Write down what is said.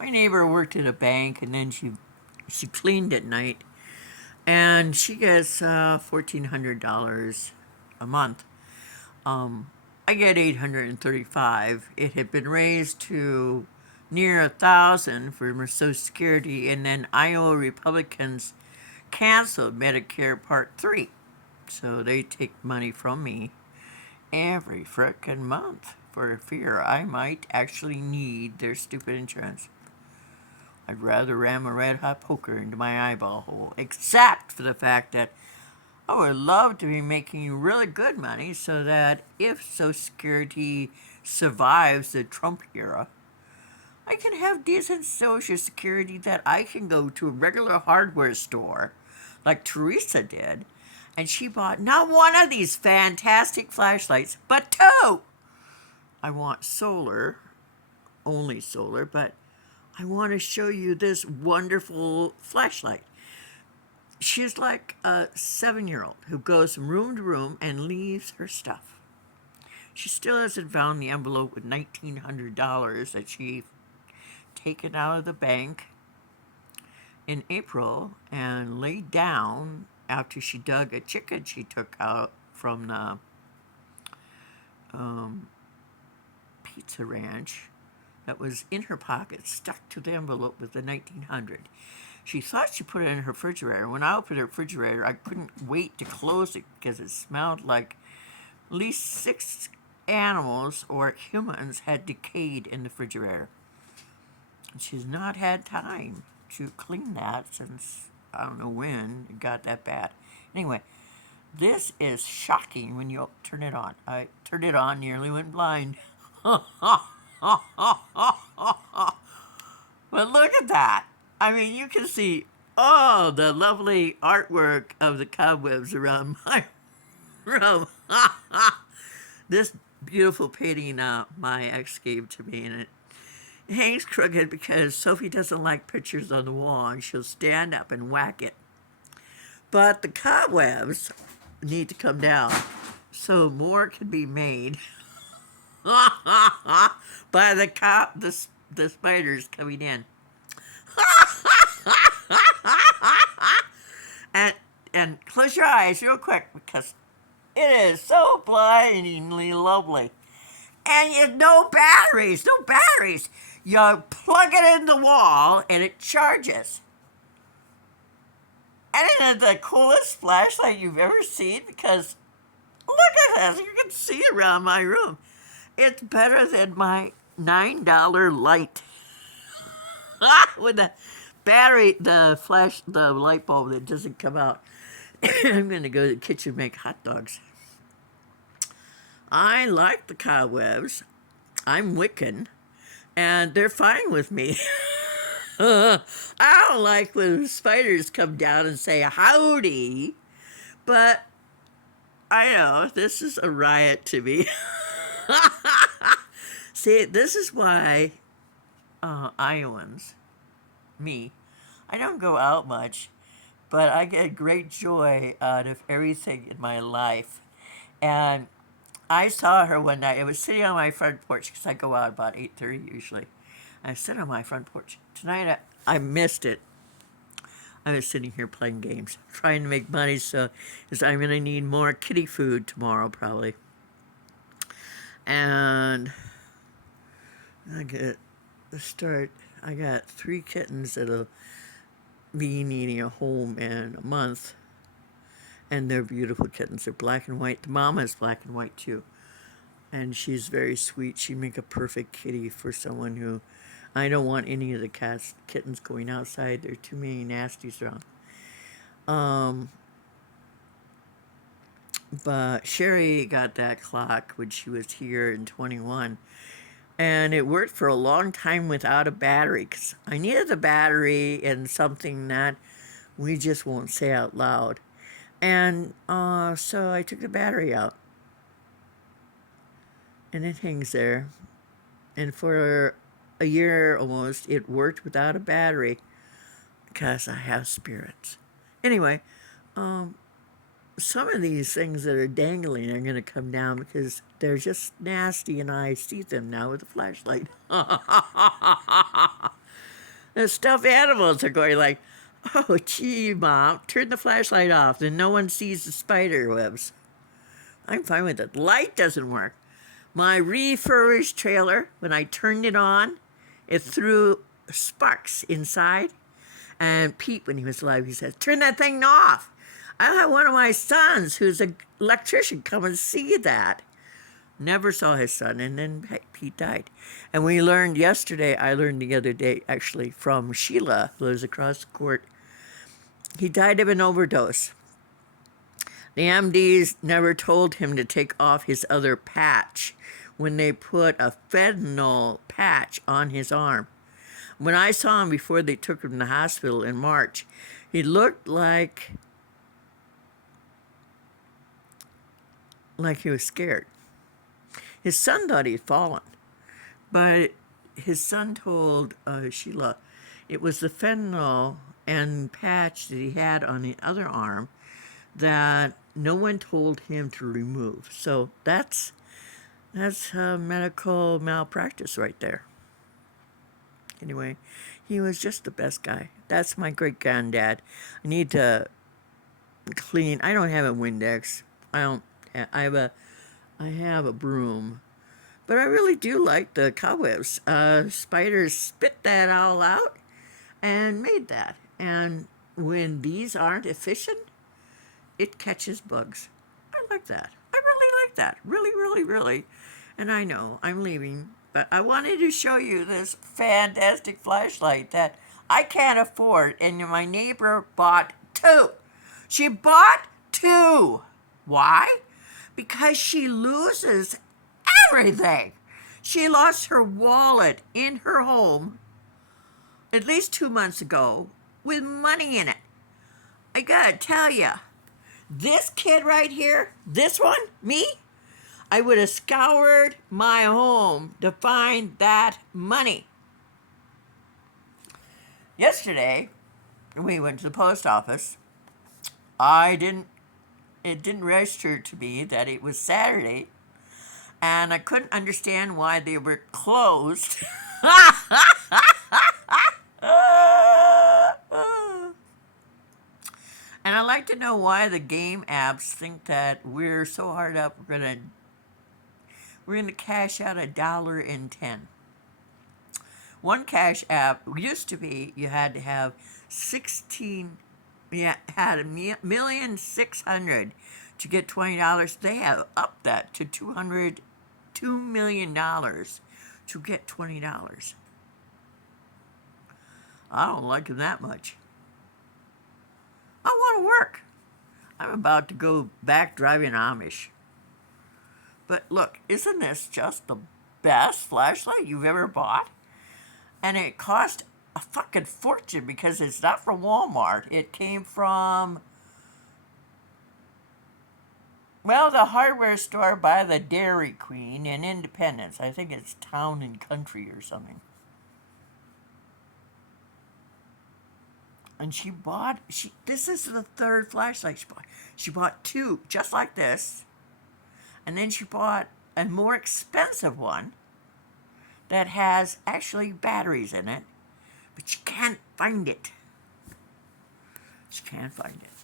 My neighbor worked at a bank, and then she cleaned at night, and she gets $1,400 a month. I get 835. It had been raised to near 1,000 for Social Security, and then Iowa Republicans canceled Medicare Part 3. So they take money from me every frickin' month for fear I might actually need their stupid insurance. I'd rather ram a red hot poker into my eyeball hole, except for the fact that I would love to be making really good money so that if Social Security survives the Trump era, I can have decent Social Security that I can go to a regular hardware store like Teresa did, and she bought not one of these fantastic flashlights, but two. I want solar, only solar, but I want to show you this wonderful flashlight. She's like a 7-year-old who goes from room to room and leaves her stuff. She still hasn't found the envelope with $1,900 that she taken out of the bank in April and laid down after she dug a chicken she took out from the pizza ranch that was in her pocket, stuck to the envelope with the 1900. She thought she put it in her refrigerator. When I opened her refrigerator, I couldn't wait to close it because it smelled like at least 6 animals or humans had decayed in the refrigerator. And she's not had time to clean that since I don't know when it got that bad. Anyway, this is shocking when you turn it on. I turned it on, nearly went blind. But look at that. I mean, you can see all the lovely artwork of the cobwebs around my room. This beautiful painting my ex gave to me, and it hangs crooked because Sophie doesn't like pictures on the wall, and she'll stand up and whack it. But the cobwebs need to come down so more can be made by the spiders coming in. and close your eyes real quick because it is so blindingly lovely. And you no batteries. You plug it in the wall and it charges. And it is the coolest flashlight you've ever seen because look at this. You can see around my room. It's better than my $9 light. With the battery, the light bulb that doesn't come out. I'm going to go to the kitchen and make hot dogs. I like the cobwebs. I'm Wiccan, and they're fine with me. I don't like when spiders come down and say howdy, but I know this is a riot to me. See, this is why Iowans, me, I don't go out much, but I get great joy out of everything in my life. And I saw her one night. I was sitting on my front porch because I go out about 8:30 usually. I sit on my front porch. Tonight I missed it. I was sitting here playing games, trying to make money, so because I'm going to need more kitty food tomorrow probably. And I get the start. I got 3 kittens that'll be needing a home in a month. And they're beautiful kittens. They're black and white. The mama is black and white too. And she's very sweet. She'd make a perfect kitty for someone who... I don't want any of the kittens going outside. There are too many nasties around. But Sherry got that clock when she was here in 21. And it worked for a long time without a battery. Because I needed a battery in something that we just won't say out loud. And so I took the battery out. And it hangs there. And for a year almost, it worked without a battery. Because I have spirits. Anyway, some of these things that are dangling are going to come down because they're just nasty and I see them now with a flashlight. The stuffed animals are going like, oh, gee, Mom, turn the flashlight off, then no one sees the spider webs. I'm fine with it. Light doesn't work. My refurbished trailer, when I turned it on, it threw sparks inside. And Pete, when he was alive, he said, turn that thing off. I had one of my sons, who's an electrician, come and see that. Never saw his son, and then Pete died. And we learned yesterday, I learned the other day, actually, from Sheila, who lives across the court. He died of an overdose. The MDs never told him to take off his other patch when they put a fentanyl patch on his arm. When I saw him before they took him to the hospital in March, he looked like he was scared. His son thought he'd fallen, but his son told Sheila it was the fentanyl and patch that he had on the other arm that no one told him to remove. So that's medical malpractice right there. Anyway, he was just the best guy. That's my great-granddad. I need to clean. I don't have a Windex. I have a broom. But I really do like the cobwebs. Spiders spit that all out and made that. And when these aren't efficient, it catches bugs. I like that. I really like that. Really, really, really. And I know I'm leaving, but I wanted to show you this fantastic flashlight that I can't afford, and my neighbor bought 2. She bought 2. Why? Because she loses everything. She lost her wallet in her home at least 2 months ago with money in it. I gotta tell you, this kid right here, this one, me, I would have scoured my home to find that money. Yesterday, we went to the post office. It didn't register to me that it was Saturday, and I couldn't understand why they were closed. And I'd like to know why the game apps think that we're so hard up we're gonna cash out $1.10. One cash app used to be you had to have 16. Yeah, had $1,600,000 to get $20. They have upped that to $2 million to get $20. I don't like them that much. I want to work. I'm about to go back driving Amish. But look, isn't this just the best flashlight you've ever bought? And it cost a fucking fortune because it's not from Walmart. It came from, well, the hardware store by the Dairy Queen in Independence. I think it's Town and Country or something. And this is the third flashlight she bought. She bought 2 just like this. And then she bought a more expensive one that has actually batteries in it. But she can't find it. She can't find it.